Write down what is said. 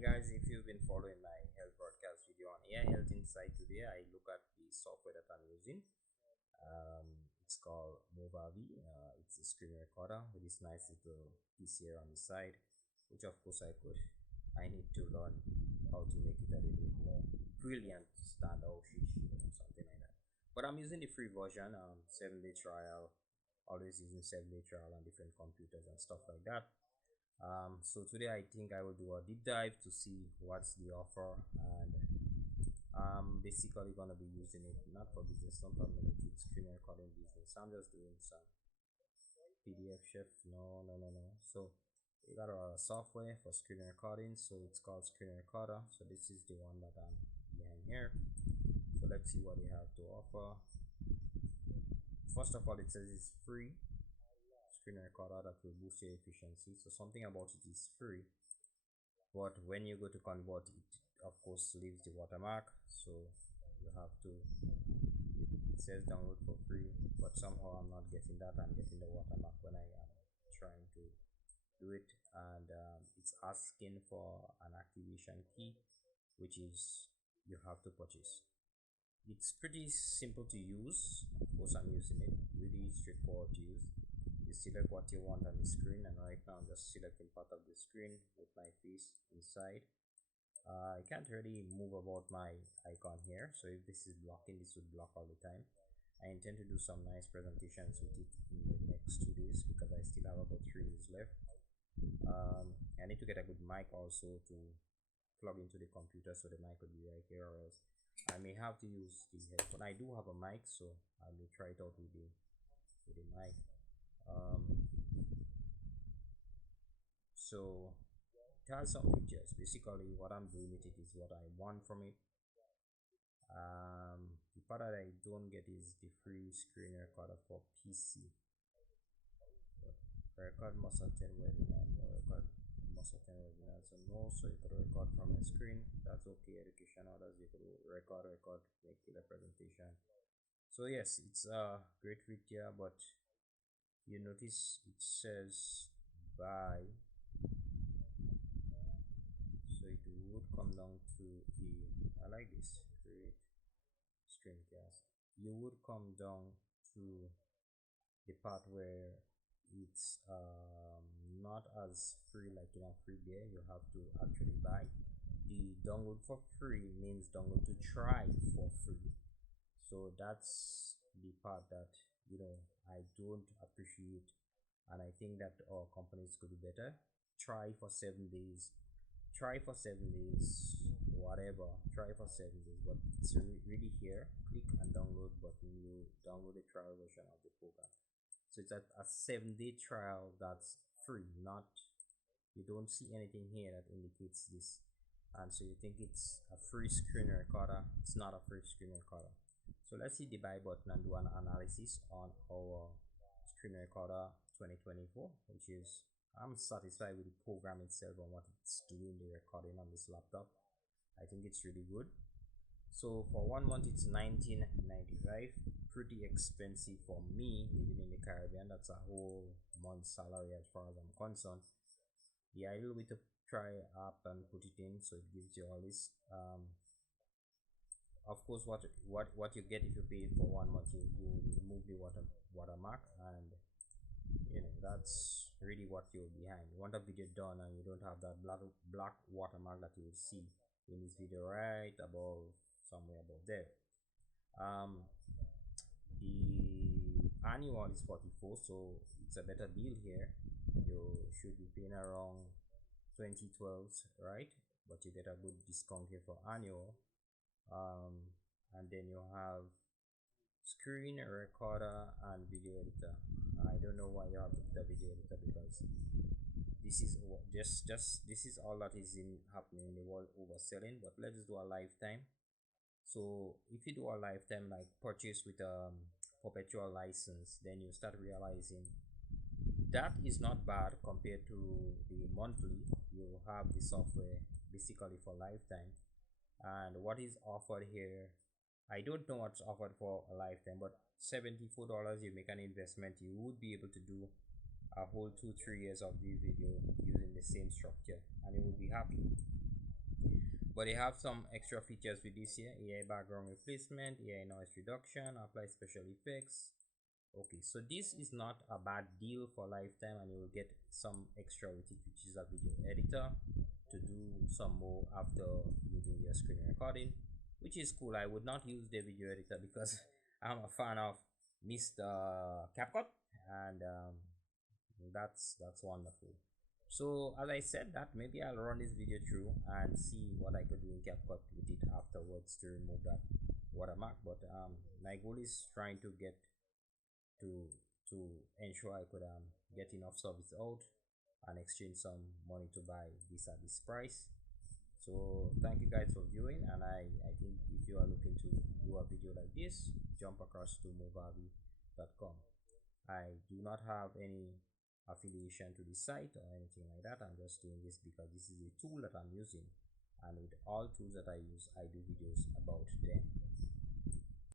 Hi guys, if you've been following my health broadcast video on AI Health Insight, today I look at the software that I'm using. It's called Movavi. It's a screen recorder with this nice little piece here on the side, which of course I need to learn how to make it a little bit more brilliant, stand out, something like that. But I'm using the free version, 7-day trial, always using 7-day trial on different computers and stuff like that. So today I think I will do a deep dive to see what's the offer, and I'm basically gonna be using it not for business, not for limited screen recording business. I'm just doing some PDF shift. No. So we got our software for screen recording, so it's called Screen Recorder. So this is the one that I'm behind here. So let's see what they have to offer. First of all, it says it's free screen recorder that will boost your efficiency. So something about it is free, but when you go to convert it, of course leaves the watermark, so you have to, it says download for free, but somehow I'm not getting that. I'm getting the watermark when I am trying to do it, and it's asking for an activation key, which is you have to purchase. It's pretty simple to use. Of course I'm using it, really straightforward to use. You select what you want on the screen, and right now I'm just selecting part of the screen with my face inside. I can't really move about my icon here, so if this is blocking, this would block all the time. I intend to do some nice presentations with it in the next 2 days because I still have about 3 days left. I need to get a good mic also to plug into the computer, so the mic will be right here, or else I may have to use the headphone. I do have a mic, so I will try it out with the mic. So it has some features. Basically what I'm doing with it is what I want from it. The part that I don't get is the free screen recorder for PC. Record must attend webinar, no record must attend webinars, and no, so you could record from a screen. That's okay. Education orders, you could record, make it a presentation. So yes, it's a great feature, but you notice it says buy, so it would come down to I like this, create screencast. You would come down to the part where it's not as free like in a free beer. You have to actually buy. The download for free means download to try for free, so that's the part that I don't appreciate, and I think that our companies could do better. Try for 7 days, whatever, try for 7 days, but it's really here. Click and download button, you download the trial version of the program. So it's a 7-day trial that's free, not, you don't see anything here that indicates this, and so you think it's a free screen recorder. It's not a free screen recorder. So let's hit the buy button and do an analysis on our screen recorder 2024, which is, I'm satisfied with the program itself and what it's doing, the recording on this laptop. I think it's really good. So for 1 month it's $19.95, pretty expensive for me living in the Caribbean. That's a whole month's salary as far as I'm concerned. The ideal way to try app and put it in, so it gives you all this. Of course, what you get if you pay for 1 month, you remove the watermark, and that's really what you're behind. You want a video done and you don't have that black watermark that you will see in this video right above, somewhere above there. The annual is 44, so it's a better deal here. You should be paying around 2012, right? But you get a good discount here for annual. And then you have screen recorder and video editor. I don't know why you have to put a video editor, because this is this is all that is happening in the world, overselling. But let's do a lifetime. So if you do a lifetime, like purchase with a perpetual license, then you start realizing that is not bad compared to the monthly. You have the software basically for lifetime, and what is offered here, I don't know what's offered for a lifetime, but $74, you make an investment, you would be able to do a whole 2-3 years of the video using the same structure, and you would be happy. but they have some extra features with this here: AI background replacement, AI noise reduction, apply special effects. Okay, so this is not a bad deal for lifetime, and you will get some extra with it, which is a video editor to do some more after you do your screen recording, which is cool. I would not use the video editor because I'm a fan of Mr. CapCut, and that's wonderful. So as I said that, maybe I'll run this video through and see what I could do in CapCut with it afterwards to remove that watermark. But my goal is trying to get to ensure I could get enough service out and exchange some money to buy this at this price. So thank you guys for viewing, and I think if you are looking to do a video like this, jump across to movavi.com. I do not have any affiliation to the site or anything like that. I'm just doing this because this is a tool that I'm using, and with all tools that I use, I do videos about